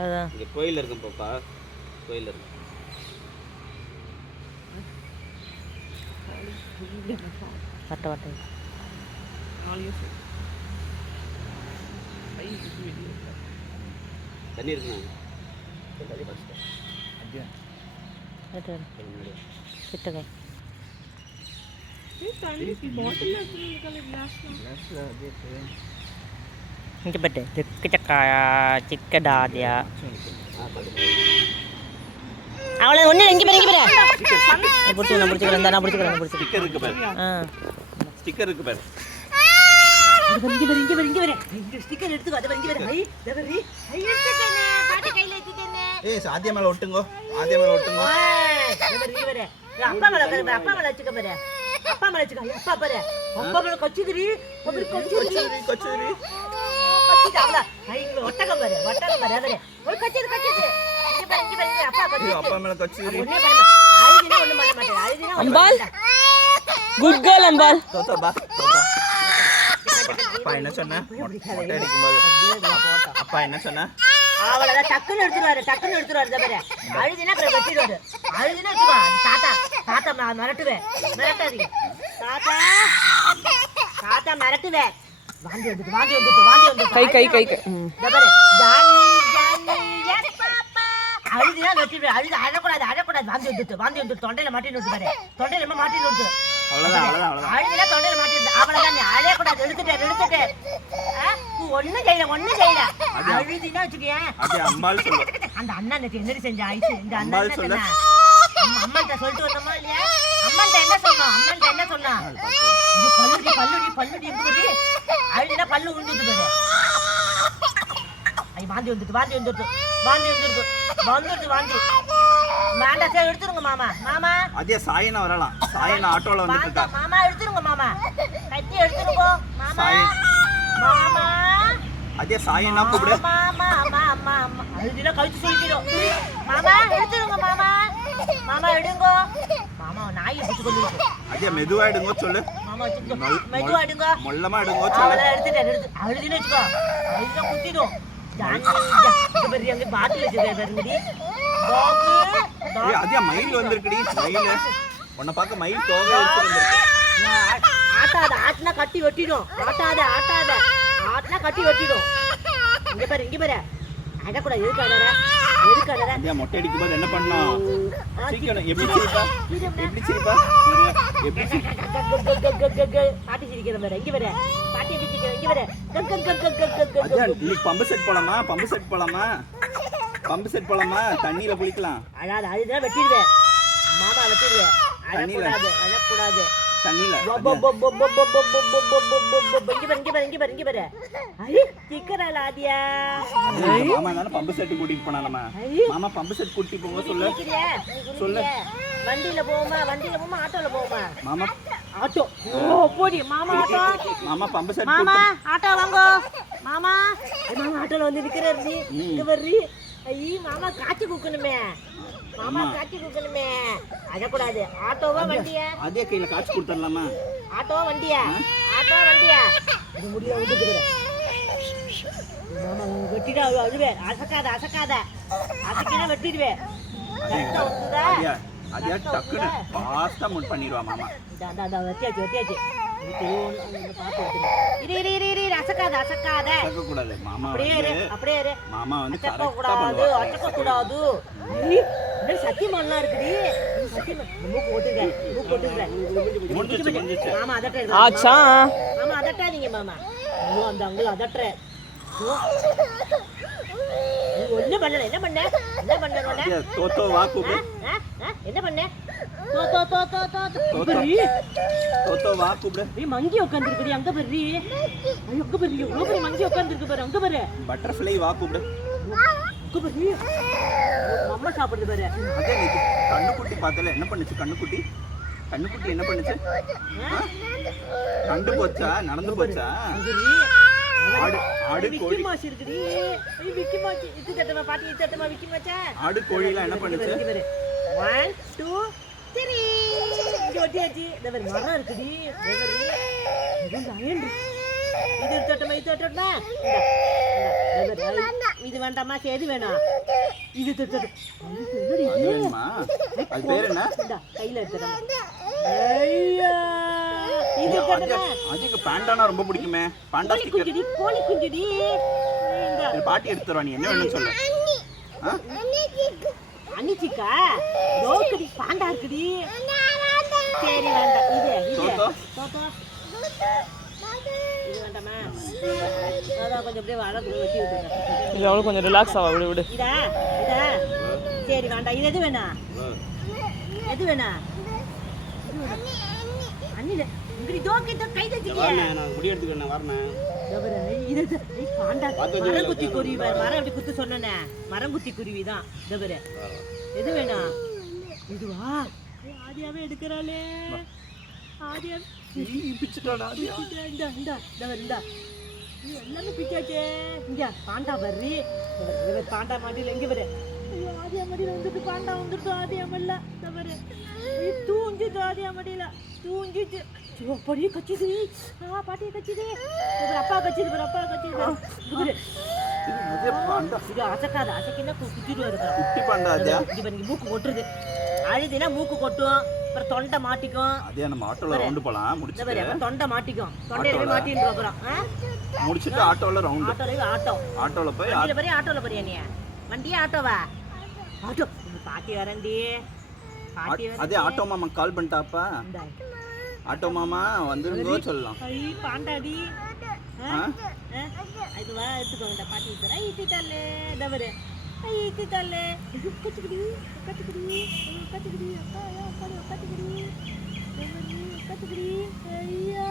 அதான் இங்கே கோயில் இருக்கும் பாப்பா, கோயில் இருக்கு. வட்ட வட்ட தண்ணி இருக்குண்ணா. கிட்டக்கை இங்கே பட்டு சிக்க சிக்கடாதியா அவ்வளோ ஒன்று இங்கே பாரு இங்கே பாரு பிடிச்சிக்கிறேன் பிடிச்சிக்கிறேன் நான் பிடிச்சிக்கிறேன் ஸ்டிக்கர் இருக்கு பாரு. ஸ்டிக்கர் இருக்கு பாரு. ஸ்டிக்கர் எடுத்துக்கோ அதை இங்கே பாரு ஏய் சாத்திய மேல ஒட்டுங்கோ, ஆதிய மேல ஒட்டுங்கோ. அப்பா மேல அப்பா மேல வச்சுக்க பாரு, அப்பா மேல வச்சுக்க, அப்பா பாரு, அப்பா மேல கச்சிதிரி கொச்சுரி கச்சிட்டாங்களா இங்க ஒட்டகம் பாரு அவரே ஒரு கச்சிது இங்க பாரு அப்பா கச்சி அப்பா மேல கொச்சுரி. ஒண்ணே பண்ண ஆயிதினா ஒண்ணு பண்ண மாட்டேன் ஆயிதினா அம்பாள் குட் கேர்ள் அம்பாள். தோத்தா பா தோத்தா. அப்பா என்ன சொன்னா? மொட்டை அடிக்கும்போது அப்பா என்ன சொன்னா? அவளை டக்குன்னு எடுத்துருவாரு பாரு. அழுதினா அப்புறம் வெட்டிடுவாரு. அழுதினா வச்சுக்கோ தாத்தா மிரட்டுவேன். மிரட்டாதீங்க தாத்தா மிரட்டுவேன். வாந்தி வந்துட்டு கை பாரு அழுதினா வெட்டிடுவேன். அழக்கூடாது வாந்தி வந்துட்டு தொண்டையில மாட்டின்னு பாரு. தொண்டையில மாட்டின்னு அழுதினா தொண்டையில மாட்டிடுது. அவ்வளவுதான் நீ அழக்கூடாது. எடுத்துட்டேன் ஒண்ணும் செய்யல அழுதினா வச்சுக்கேன். அந்த அண்ணா நேற்று என்னடி செஞ்ச ஐஸ் இந்த அண்ணா அம்மாட்ட சொல்லிட்டு வந்தோமா இல்லையா? அம்மாட்ட என்ன சொன்னா பல்லுடி அழுதினா பல்லு உண்டுட்டு பாரு. வாந்தி வந்துட்டு வேண்டாம் சார் எடுத்துருங்க மாமா அதே சாயனா வரலாம். சாயனா ஆட்டோல வந்துட்டு மாமா எடுத்துருங்க மாமா கத்தி எடுத்துருங்க மாமா அதே சாயனா கூப்பிடு. மாமா அழுதினா கழிச்சு சொல்லிக்கிறோம். மாமா எடுத்துருங்க மாமா எடுங்க மாமா நாயை பிடிச்சு கொண்டு அதே மெதுவா எடுங்க சொல்லு. மாமா மெதுவா எடுங்க மொல்லமா எடுங்க சொல்லு. எடுத்துட்டேன் அழுதினா வச்சுக்கோ. அழுதினா குத்திடும். அங்க பாட்டில் வச்சிருக்கேன் அதே மயில் வந்திருக்குடி. மயில் உன்னை பார்க்க மயில் தோகை வச்சிருந்திருக்கு. ஆட்டினா கட்டி வெட்டிடும். ஆட்டினா கட்டி வெட்டிடும். இங்க பாரு அடக்கூடாது. எதுக்காக மொட்டை அடிக்கும் போது என்ன பண்ணோம்? எப்படி சிரிப்பா பாட்டி சிரிக்கிற பாரு. இங்க பாரு பாட்டி எப்படி சிரிக்கிற. இங்க பாரு இன்னைக்கு பம்பு செட் போலாமா? தண்ணியில குளிக்கலாம். அதுதான் வெட்டிடுவேன் மாமா வெட்டிடுவேன். அழக்கூடாது தண்ணியில இங்க பாரு சிக்கரால ஆதியா மாமா தானே பம்பு செட் கூட்டிட்டு போனாலமா? மாமா பம்பு செட் கூட்டிட்டு போங்க சொல்லு. வண்டியில போமா ஆட்டோல போமா? மாமா ஆட்டோ போடி மாமா ஆட்டோ. மாமா பம்பு செட் ஆட்டோ வாங்கோ மாமா ஆட்டோல வந்து நிக்கிறாரு. நீ இங்க வர்றி மாமா காய்ச்சி குக்கணுமே. அழக்கூடாது. ஆட்டோவா வண்டியா? அதே கையில காய்ச்சி கொடுத்துடலாமா? ஆட்டோவா வண்டியா? இது முடிய விட்டுக்கிறேன் மாமா. வெட்டிடா அழுவேன். அசக்காத அசக்கினா வெட்டிடுவேன். அதே டக்குன்னு ஃபாஸ்டா மூட் பண்ணிடுவா மாமா. வெட்டியாச்சு அசக்காத கூடாது மாமா. அப்படியே மாமா வந்து அசக்கக்கூடாது. சத்தியமாலாம் இருக்குடி. மாமா அதட்டாதீங்க மாமா. அந்த அங்குல அதட்டுற ஒன்னும் பண்ணல. என்ன பண்ண தோத்தோ வா கூப்பிடு. என்ன பண்ண தோத்தோ வா கூப்பிடு. மங்கி உட்காந்துருக்குடி. அங்க பாரு எவ்வளவு பெரிய மங்கி உட்காந்துருக்கு பாரு. அங்க பாரு பட்டர்ஃப்ளை வா கூப்பிடு. அம்மா சாப்பிடுது பாரு. அதே கண்ணுக்குட்டி பார்த்தல என்ன பண்ணுச்சு? கண்ணுக்குட்டி என்ன பண்ணுச்சு? கண்டு போச்சா? நடந்து போச்சா? ஆடு கோழி மாசி இருக்குடி. விக்கி மாசி இது தட்டமா பாட்டி இது தட்டமா விக்கி மாச்சா. ஆடு கோழிலாம் என்ன பண்ணுச்சு? 1 2 3 ஜோடியாச்சி. இந்த மரம் இருக்குடி. இது தட்டமா தொட்டா இது வேண்டாமா? சரி எது வேணும்? இது தொட்டு அது வேணுமா? அது பேர் என்ன? கையில எடுத்துறேன். ஐயா இது அதுக்கு பாண்டானா ரொம்ப பிடிக்குமே. பாண்டா ஸ்டிக்கர். கோழி குஞ்சுடி. இது பாட்டி எடுத்துறா. நீ என்ன வேணும்னு சொல்லு. அனிச்சிக்கா டோக்கடி பாண்டா இருக்குடி. சரி வேண்டாம். இது தோத்தோ இது வேண்டாமா? அதான் கொஞ்சம் அப்படியே வளர்ந்து வெட்டி விட்டுருங்க. இது அவளுக்கு கொஞ்சம் ரிலாக்ஸ் ஆவா. விடு இதா இதா சரி வேண்டாம். இது எது வேணா? எது வேணா? அண்ணில இங்கடி டோக்கி கை தச்சிக்கியா? நான் முடி எடுத்துக்கிறேன் வரேன். இது பாண்டா மரங்குத்தி குருவி. மரம் எப்படி குத்து சொன்னனே மரங்குத்தி குருவி தான். இதவரு எது வேணா? இதுவா? ஆதியாவே எடுக்கறாளே. ஆதியா பிச்சிட்டாடா. இந்த இந்த இதவரு இந்த நீ எல்லாமே பிச்சாச்சே. இங்க பாண்டா வர்றி. பாண்டா மாடியில எங்க வர? ஐயோ ஆதியா மாடியில வந்துட்டு பாண்டா வந்துட்டு ஆதியா மல்ல. இதவரு தூஞ்சிட்டு ஆதியா மாடியில தூஞ்சிட்டு. அப்படியே கச்சிது. பாட்டியை கச்சிது. அப்பா கச்சிது. அப்பா கச்சிது. இது அசக்காத. அசக்கினா குத்திட்டு வருது. குட்டி பாண்டா அதே. இது பண்ணி மூக்கு கொட்டுது. அழுதுனா மூக்கு கொட்டும். அப்புறம் தொண்டை மாட்டிக்கும். அதே நம்ம ஆட்டோல ரவுண்ட் போலாம். முடிச்சிட்டு தொண்டை மாட்டிக்கும். தொண்டையில மாட்டிட்டு அப்புறம் முடிச்சிட்டு ஆட்டோல ரவுண்ட். ஆட்டோல போய் ஆட்டோல போறியா நீ? வண்டியே ஆட்டோவா? ஆட்டோ பாட்டி வரண்டி. பாட்டி அதே ஆட்டோ மாமா கால் பண்ணிட்டாப்பா. ஆட்டோ மாமா வந்துருங்கோ சொல்லலாம். ஐ பாண்டாடி. இதுவா எடுத்துக்கோங்க. இந்த பாட்டி தர ஈட்டிட்டாலே. டவரு ஈட்டிட்டாலே. கத்துக்குடி கத்துக்குடி கத்துக்குடி. அப்பா கத்துக்குடி கத்துக்குடி. ஐயா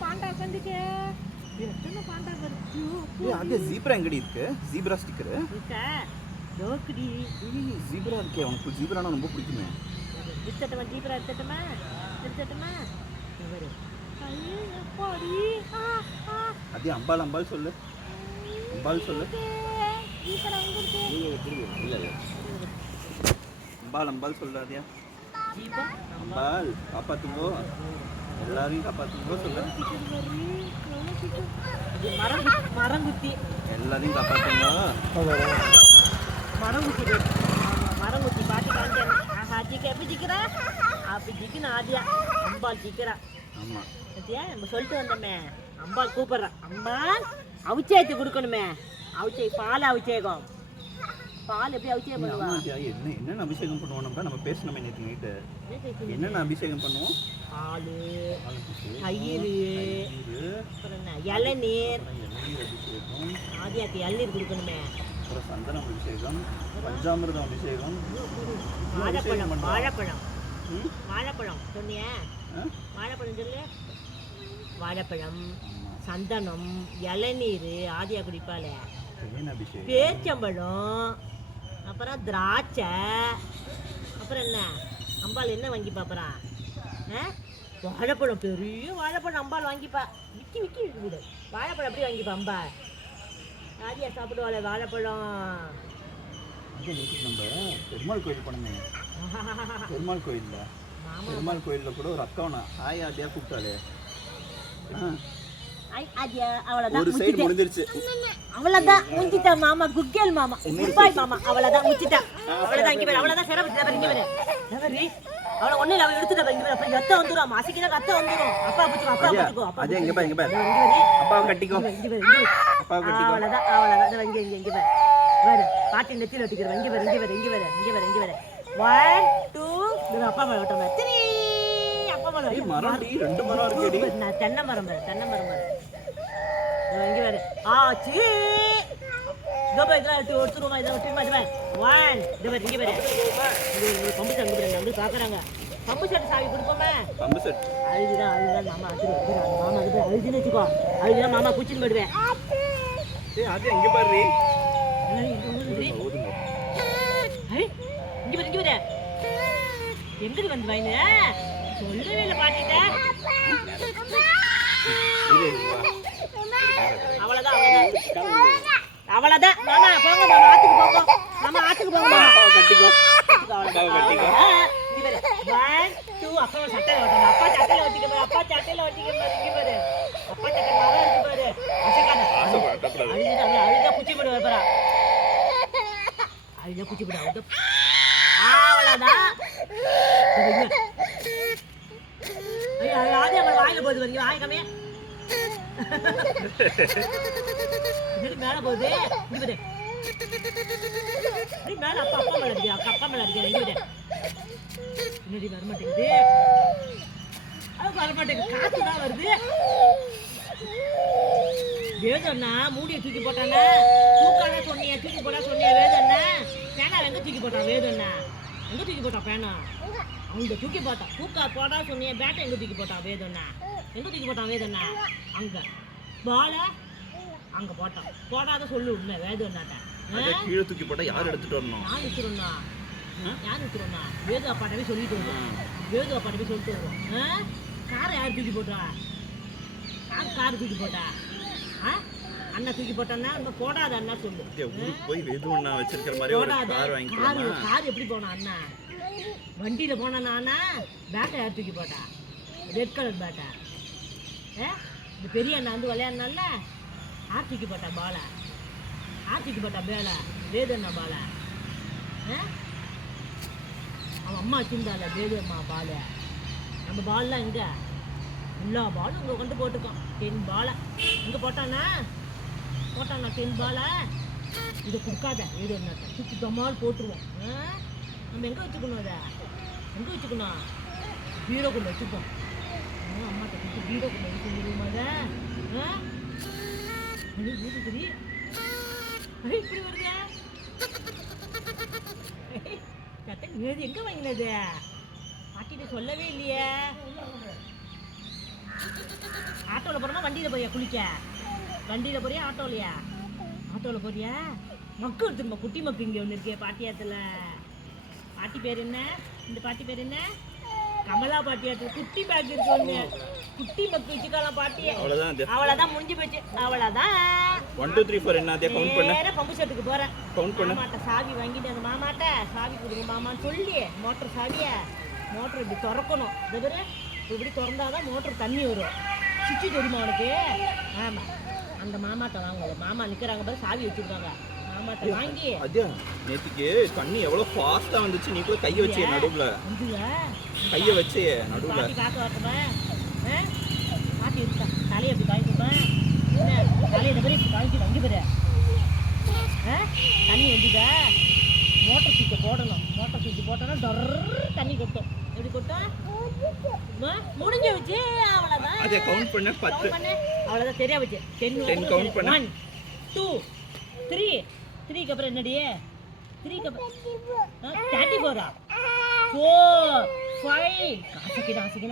பாண்டா கண்டிக்கே. எத்தனை பாண்டா வருது? அது ஜீப்ரா எங்கடி இருக்கு? ஜீப்ரா ஸ்டிக்கர் இருக்கா? டோக்கடி ஜீப்ரா இருக்கே. உனக்கு ஜீப்ரானா ரொம்ப பிடிக்குமே. எடுத்துட்டமா? ஜீப்ரா எடுத்துட்டமா? எடுத்துட்டமா? இவரு ஐயே அப்பாடி. அதே அம்பாள் சொல்லு. அம்பாள் சொல்லு. ஜீப்ரா வந்துருக்கு. இல்ல அம்பாள் சொல்லு. அதே ஜீப்ரா அம்பாள் காப்பாத்துங்கோ. எல்லாரையும் காப்பாத்துங்கோ சொல்லு. மரங்குத்தி எல்லாரையும் காப்பாத்துங்கோ. மரங்குத்தி. மரங்குத்தி பாட்டி காஞ்சன். ஆஜிக்கு எப்படி ஜிக்கிறா? அப்படி ஜிக்குன்னு ஆதியா. அம்பாள் ஜிக்கிறா. ஆமா சத்தியா நம்ம சொல்லிட்டு வந்தோமே. அம்பாள் கூப்பிடுறா. அம்பாள் அவிச்சேத்து கொடுக்கணுமே. அவிச்சே பால் அவிச்சேகம். பால் எப்படி அவிச்சேகம் பண்ணுவா? என்னென்ன அபிஷேகம் பண்ணுவோம்? நம்ம பேசணுமே நேற்று நைட்டு. என்னென்ன அபிஷேகம் பண்ணுவோம்? பால், தயிர், அப்புறம் என்ன இளநீர். ஆதியாக்கு இளநீர் கொடுக்கணுமே. அப்புறம் சந்தனம் அபிஷேகம், பஞ்சாமிர்தம் அபிஷேகம், வாழைப்பழம். வாழைப்பழம் வாழைப்பழம் சொன்னியா? வாழைப்பழம் சொல்லு. வாழைப்பழம், சந்தனம், இளநீர். ஆதியா குடிப்பாளே. பேச்சம்பழம், அப்புறம் திராட்சை. அப்புறம் என்ன அம்பாள் என்ன வாங்கிப்பா? அப்புறம் வாழைப்பழம். பெரிய வாழைப்பழம் அம்பாள் வாங்கிப்பா. விக்கி விக்கி இருக்குது. வாழைப்பழம் எப்படி வாங்கிப்பா அம்பாள்? ஆதியா சாப்பிடுவாளே வாழைப்பழம். நம்ம பெருமாள் கோயில் போனோமே. பெருமாள் கோயில்ல பெருமாள் கோயில்ல கூட ஒரு அக்காவனா ஹாய் ஆதியா கூப்பிட்டாலே. ஒரு சைடு முடிஞ்சிருச்சு. அவ்வளவுதான் முடிஞ்சிட்டா மாமா. குக்கேல் மாமா, குப்பாய் மாமா. அவ்வளவுதான் முடிச்சிட்டா. அவ்வளவுதான். இங்க பாரு. அவ்வளவுதான். சிறப்பு. இங்க பாரு. அவளை ஒண்ணு இல்ல. அவ எடுத்துட்டா. இங்க பாரு. அப்புறம் ரத்தம் வந்துரும். அசிக்கினா ரத்தம் வந்துரும். அப்பா புடிச்சுக்கோ. அப்பா புடிச்சுக்கோ. அதே இங்க பாரு. இங்க பாரு. அப்பாவை கட்டிக்கோ. அப்பாவை கட்டிக்கோ. அவ்வளவுதான். அவ்வளவுதான். இங்க பாரு. பாரு பாட்டி நெத்தியில ஒட்டிக்கிறேன். இங்க பாரு. இங்க பாரு. இங்க பாரு. இங்க பாரு. இங்க பாரு. 1 2 அப்பா மேல ஒட்டணும். 3 அப்பா மேல. மரம் ரெண்டு மரம் இருக்குடி. நான் தென்னை மரம் பாரு. தென்னை மரம் பாரு. இங்க பாரு. ஆச்சி. இதோ இதெல்லாம் எடுத்து ஒட்டுருமா? இதை ஒட்டுமா? இது பாரு. 1 இது பாரு. இங்க பாரு. இது பம்பு செட் கொடுக்குறாங்க. வந்து பாக்குறாங்க. பம்பு செட் சாவி கொடுப்போமே. பம்பு செட் அழுதுதான் மாமா அழுதுறாங்க. மாமா அது அழுதுன்னு வச்சுக்கோ. அழுதுனா மாமா குச்சின்னு போயிடுவேன். அது எங்க பாரு. இங்க பாரு. இங்க பாரு. எங்கடி வந்து வாயின? சொல்லவே இல்லை பாட்டிட்ட. அவ்வளவுதான். அவ்வளவுதான். மாமா போங்க. மாமா ஆத்துக்கு போங்க. மாமா ஆத்துக்கு போங்க. கட்டிக்கோ. 1 2 அப்பா சட்டையில ஒட்டணும். அப்பா சட்டையில ஒட்டிக்க பாரு. அப்பா சட்டையில ஒட்டிக்க பாரு. இங்க பாரு. அப்பா சட்டை மரம் இருக்கு பாரு. இதை குச்சி விட அவ்வளோதான். அதே மாதிரி வாயில போகுது வரீங்க வாய் கம்மியா மேல போகுது இங்க விடு மேல அப்பா அப்பா மேல இருக்கு அப்பா மேல இருக்கு இங்க விடு இன்னடி வர மாட்டேங்குது அது வர மாட்டேங்குது காத்து தான் வருது. வேதண்ணா மூடியை தூக்கி போட்டானே தூக்கான சொன்னிய தூக்கி போட்டா சொன்னிய வேதண்ணா பேனா எங்க தூக்கி போட்டான் வேதண்ணா எங்க தூக்கி போட்டான் பேனா அங்க தூக்கி போட்டான் தூக்கா போடா சொன்னிய பேட்டை எங்க தூக்கி போட்டான் வேதண்ணா எங்க தூக்கி போட்டான் வேதண்ணா அங்க பால அங்க போட்டான் போடாத சொல்லு உண்மை வேதண்ணாட்ட கீழே தூக்கி போட்டா யார் எடுத்துட்டு வரணும் யார் எடுத்துருந்தா யார் எடுத்துருந்தா வேது அப்பாட்டவே சொல்லிட்டு வருவோம் வேது அப்பாட்டவே சொல்லிட்டு வருவோம் காரை யார் தூக்கி போட்டா கார் தூக்கி போட்டா அண்ணா தூக்கி போட்டான்னா இன்னும் போடாத அண்ணா சொல்லு ஊருக்கு போய் வேது அண்ணா வச்சிருக்கிற மாதிரி ஒரு கார் வாங்கிக்கலாம். கார் எப்படி போனா அண்ணா வண்டியில போனா அண்ணா பேட்டை யார் தூக்கி போட்டா ரெட் கலர் பேட்டை இந்த பெரிய அண்ணா வந்து விளையாடுனால யார் தூக்கி போட்டா பால யார் தூக்கி போட்டா பேல வேது அண்ணா பால அவன் அம்மா வச்சிருந்தால வேது அம்மா பால் நம்ம பால்லாம் எங்க எல்லா பாலும் இங்கே கொண்டு போட்டுக்கோம் 10 பாலை இங்கே போட்டானா 10 பாலை இதை கொடுக்காத ஏதோ என்ன தூக்கி தம்மால் போட்டுருவோம். நம்ம எங்கே வச்சுக்கணும் அதை எங்கே வச்சுக்கணும் பீரோ கொண்டு வச்சுப்போம். அம்மாட்ட கொடுத்து பீரோ கொண்டு வச்சு முடியுமா அதை வீட்டுக்குடி இப்படி வருது கத்த எங்கே வாங்கினது பாட்டிகிட்ட சொல்லவே இல்லையே. ஆட்டோவில் போகிறோமா வண்டியில் போறியா குளிக்க வண்டியில் போறியா ஆட்டோலையா ஆட்டோவில் போறியா மக்கு எடுத்துருமா குட்டி மக்கு இங்கே ஒன்று இருக்கே பாட்டியாத்தில் பாட்டி பேர் என்ன இந்த பாட்டி பேர் என்ன கமலா பாட்டியாத்தில் குட்டி பேக் இருக்கு ஒன்று குட்டி மக்கு வச்சுக்கலாம் பாட்டி அவ்வளோதான் முடிஞ்சு போச்சு அவ்வளோதான் 1 2 3 4 என்ன கவுண்ட் பண்ண நேரா பம்பு செட்டுக்கு போகிறேன் கவுண்ட் பண்ண மாமாட்ட சாவி வாங்கிட்டு அந்த மாமாட்ட சாவி கொடுங்க மாமான்னு சொல்லி மோட்டர் சாவியை மோட்டர் இப்படி திறக்கணும் இது இப்படி திறந்தாதான் மோட்டர் தண்ணி வரும். சுவிட்சு தெரியுமா உனக்கு? ஆமாம் அந்த மாமாட்ட வாங்க மாமா நிற்கிறாங்க பாரு சாவி வச்சுருக்காங்க மாமாட்ட வாங்கி அதே நேற்றுக்கு தண்ணி எவ்வளோ ஃபாஸ்ட்டாக வந்துச்சு நீ கூட கையை வச்சு நடுவில் கையை வச்சு நடுவில் பாட்டி காக்க வரட்டுமா பாட்டி இருக்கா தலையை அப்படி வாங்கிட்டுப்பேன் தலையை இந்த மாதிரி இப்படி வாங்கிட்டு வாங்கி பாரு தண்ணி வந்துதா மோட்டர் சுவிட்சை போடணும் மோட்டர் சுவிட்ச் போட்டோன்னா தண்ணி கொட்டும் எப்படி கொட்டும் முடிஞ்சு வச்சு அவ்வளோதான். அதே கவுண்ட் பண்ண 10 அவ்வளோதான் சரியா வச்சு 10 கவுண்ட் பண்ண 1 2 3 3க்கு அப்புறம் என்னடி 3க்கு அப்புறம் 34 4 5 காசிக்கிறேன் 5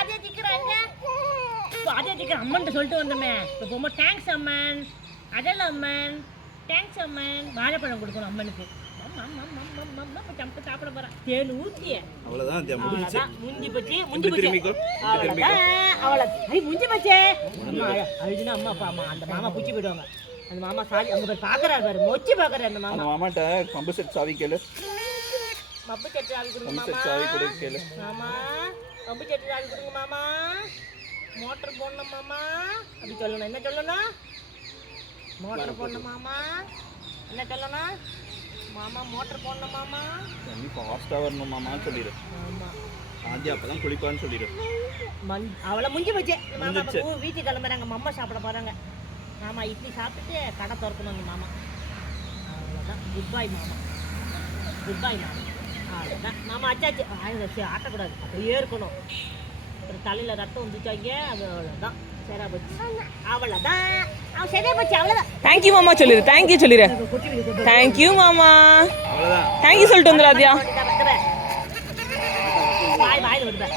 அதே சிக்கிறாங்க அதே சிக்கிற அம்மன்ட்ட சொல்லிட்டு வந்தோமே இப்போ போகும்போது தேங்க்ஸ் அம்மன் அதெல்லாம் அம்மன் தேங்க்ஸ் அம்மன் வாழைப்பழம் கொடுக்கணும் அம்மனுக்கு சாப்பிட போறேன் தேன் ஊத்தி அவ்வளவுதான் முடிஞ்சு போச்சு முடிஞ்சு போச்சு அவ்வளோதான் முடிஞ்சு போச்சே அழுதுனா அம்மா அப்பா அம்மா அந்த மாமா பூச்சி போயிடுவாங்க அந்த மாமா சாவி அங்கே போய் பார்க்குறாரு பாரு மொச்சி பார்க்குறாரு அந்த மாமா மாமாட்ட பம்பு செட் சாவி கேளு பம்பு செட் சாவி கொடுங்க மாமா சாவி கொடு கேளு மாமா பம்பு செட் சாவி கொடுங்க மாமா மோட்டர் போடணும் மாமா அப்படி சொல்லணும் என்ன சொல்லணும் மோட்டர் போடணும் மாமா என்ன சொல்லணும் மாமா மோட்டர் போடணும் மாமா தண்ணி ஃபாஸ்ட்டாக வரணும் மாமான்னு சொல்லிடு ஆமாம் ஆதி அப்போ தான் குளிப்பான்னு சொல்லிடு அவளை முடிஞ்சு போச்சு மாமா வீட்டுக்கு கிளம்புறாங்க மாமா சாப்பிட போகிறாங்க மாமா இட்லி சாப்பிட்டுட்டு கடை திறக்கணும் மாமா அவ்வளோதான் குட் பாய் மாமா குட் பாய் மாமா அவ்வளோதான் மாமா அச்சாச்சு வச்சு ஆட்டக்கூடாது அப்படியே இருக்கணும் அப்புறம் தலையில் ரத்தம் வந்துச்சாங்க அது அவ்வளோதான் சரியா போச்சு அவ்வளோதான் அவன் சரியா போச்சு அவ்வளோதான். தேங்க்யூ மாமா சொல்லிடு தேங்க்யூ சொல்லிடு தேங்க்யூ மாமா தேங்க்யூ சொல்லிட்டு வந்துடாதியா வாயில் வருவேன்